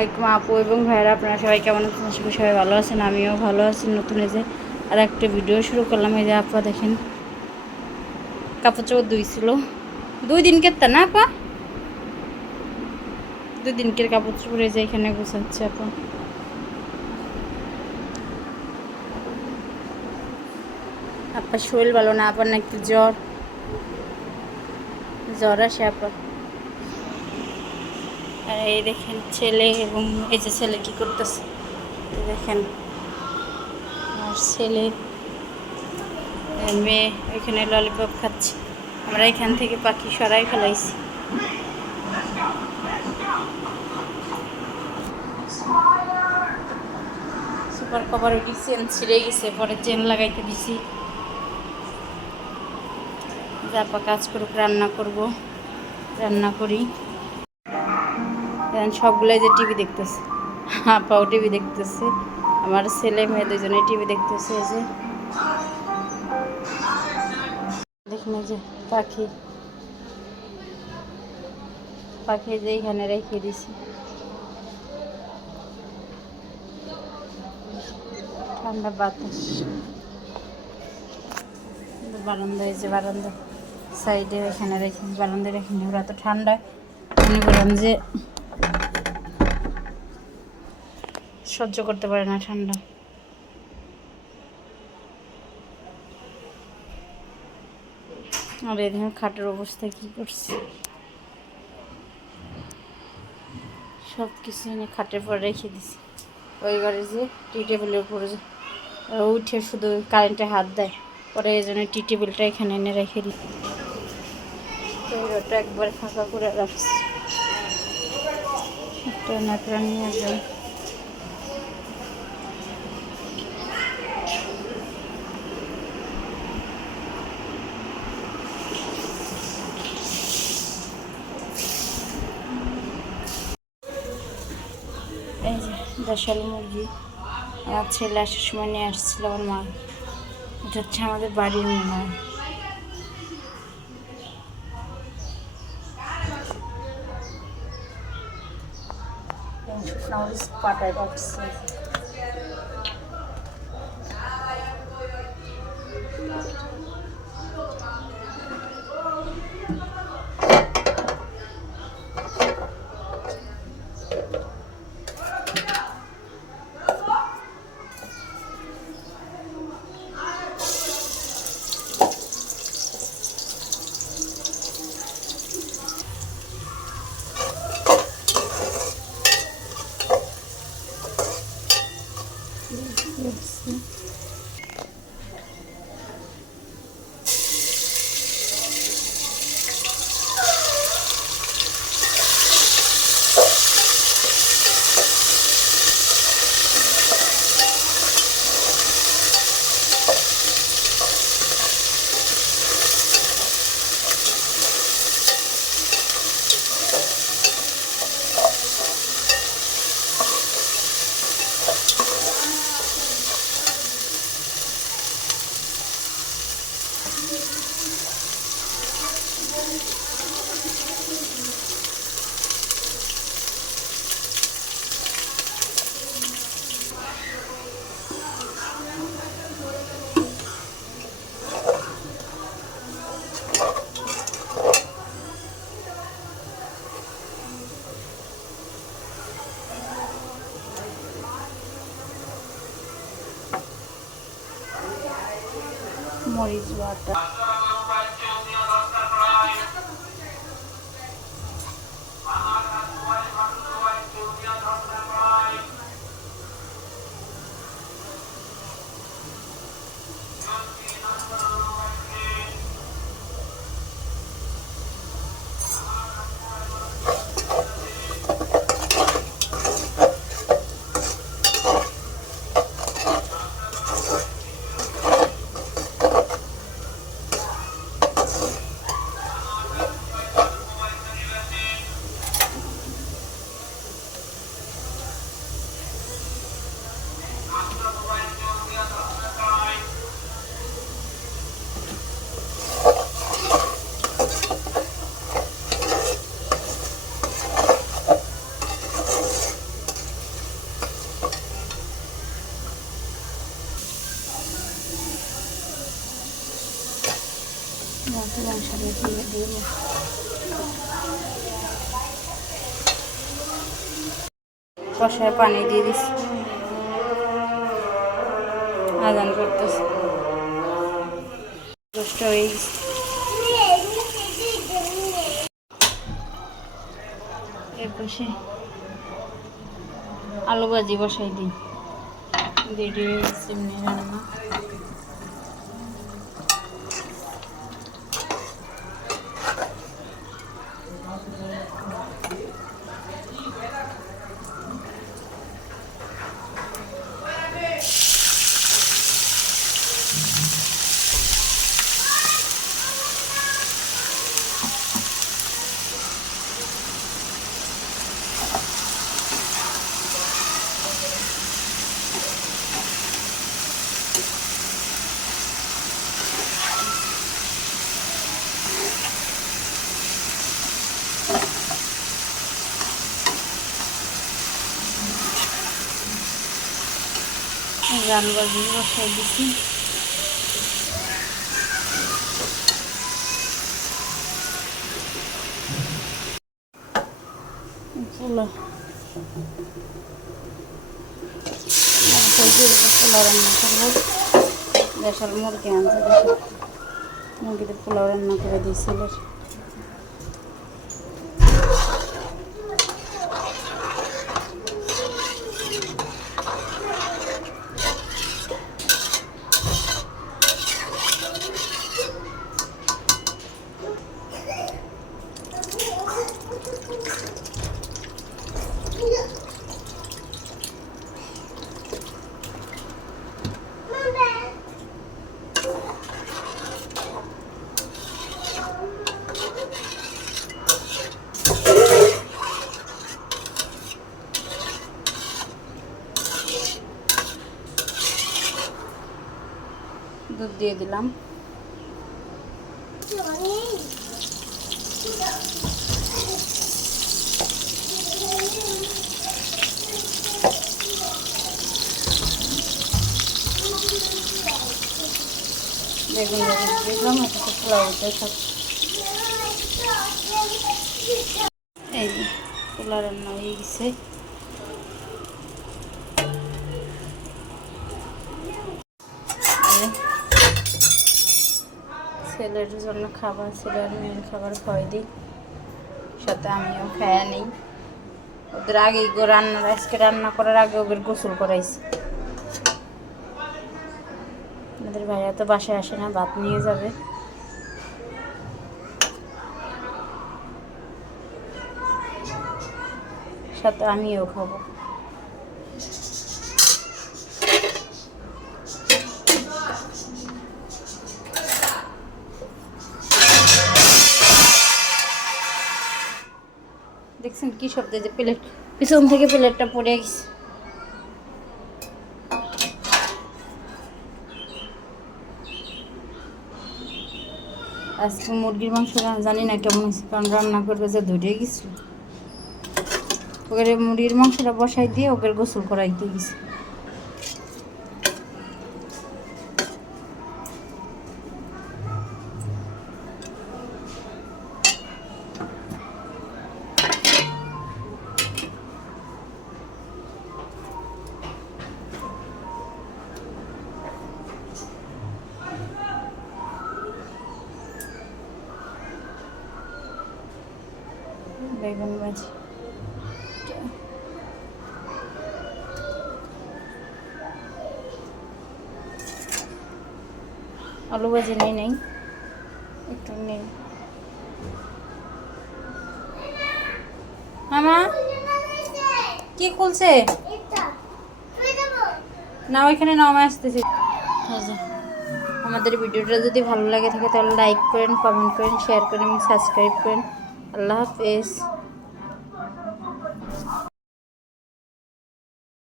আলাইকুম আপু এবং ভাইরা, আপনারা সবাই কেমন আছেন? আশা করি সবাই ভালো আছেন, আমিও ভালো আছি। নতুন যে আর একটা ভিডিও শুরু করলাম, এই যে আপা দেখেন, কাপড় চোপড় ধুইছিল। দুই দিন কেতা না আপা? দুই দিনকের কাপড় চোপড় এই যে এখানে গুছাচ্ছে আপা। আপনার শরীর ভালো না আপনার নাকি জ্বর। জ্বর আসে আপনার আর এই দেখেন ছেলে এবং এই যে ছেলে কি করতেছে? দেখেন আর ছেলে মেয়ে ওইখানে ললিপপ খাচ্ছে। আমরা এখান থেকে পাখি সরাই ফেলাইছি। সুপার কভার ওটি চেন ছিঁড়ে গেছে, পরে চেন লাগাইতে দিছি। যাপা কাজ করুক, রান্না করব, রান্না করি। এখন সবগুলাই যে টিভি দেখতেছে। আপাও টিভি দেখতেছে। আমার ছেলে, মেয়ে দুজনে টিভি দেখতেছে যে। দেখুন যে পাখি। পাখি যে এখানে রেখে দিছি। ঠান্ডা বাতাস। বারান্দা এই যে বারান্দা। সাইডে এখানে রেখে বারান্দায় রেখে ওরা তো ঠান্ডায় করলাম যে সহ্য করতে পারে না ঠান্ডা। আর এদিকে খাটের অবস্থা কি করছে? সব কিছু এনে খাটের পর রেখে দিছি। ওই ঘরে যে টি টেবিলের উপরে যে উঠে শুধু কারেন্টে হাত দেয়। পরে এই জন্য টি টেবিলটা এখানে এনে রেখে দিই ওটা একবারে ফাঁকা করে রাখছি। একটা নাকড়া নিয়ে যাই এই যে দেশাল মুরগি। আমার ছেলে আসার সময় নিয়ে আসছিল আমার মা। এটা হচ্ছে আমাদের বাড়ির মনে পাটায় শুকনো মরিচ পাটায় মরিচ বাটা। কষায় পানি দিয়ে দিস আজান করতেছে। দশটা হয়ে গেছে এর আলু ভাজি বসাই দিই। রেডি হয়ে রান্না। আলু ভাজি বসাই দিছি চলো। পোলাও রান্না করব। দেশাল মুরগি আনছে দেশাল পোলাও রান্না করে দিয়েছিল দুধ দিয়ে দিলাম। বেগুন দিলাম এটা পোলাও থাক এই পোলা রান্না হয়ে গেছে এই ছেলের জন্য খাবার ছেলের মেয়ের খাবার খাওয়াই দিই। সাথে আমিও খায়া নেই। ওদের আগে গো রান্নার আজকে রান্না করার আগে ওদের গোসল করাইছি। আমাদের ভাইয়া তো বাসায় আসে না, ভাত নিয়ে যাবে। সাথে আমিও খাব। দেখছেন কি শব্দ যে প্লেট, পিছন থেকে প্লেটটা পড়ে গেছে। আজকে মুরগির মাংস জানি না কেমন কারণ রান্না করবে যে ধরে গেছিল ওকে মুরগির মাংসটা বসাই দিয়ে ওকে গোসল করাই দিয়ে গেছে। বেগুন ভাজি। আলু ভাজি নেই নেই। একটু নেই। মামা, কি খুলছে? না ওইখানে নামে আসতেছি। আমাদের ভিডিওটা যদি ভালো লাগে থাকে, তাহলে লাইক করেন কমেন্ট করেন শেয়ার করেন, এবং সাবস্ক্রাইব করেন। আল্লাহ হাফেজ।